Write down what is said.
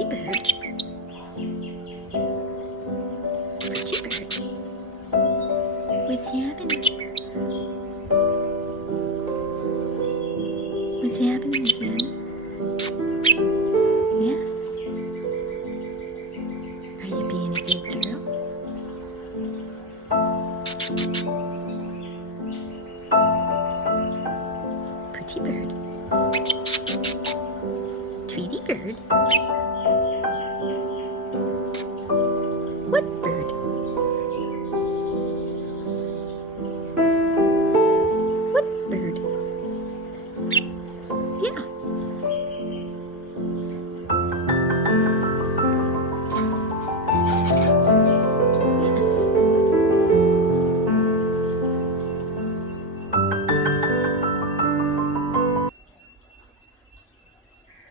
Pretty bird. Pretty bird. What's happening? What's happening, Jenny? Yeah? Are you being a good girl? Pretty bird. Tweety bird. What bird?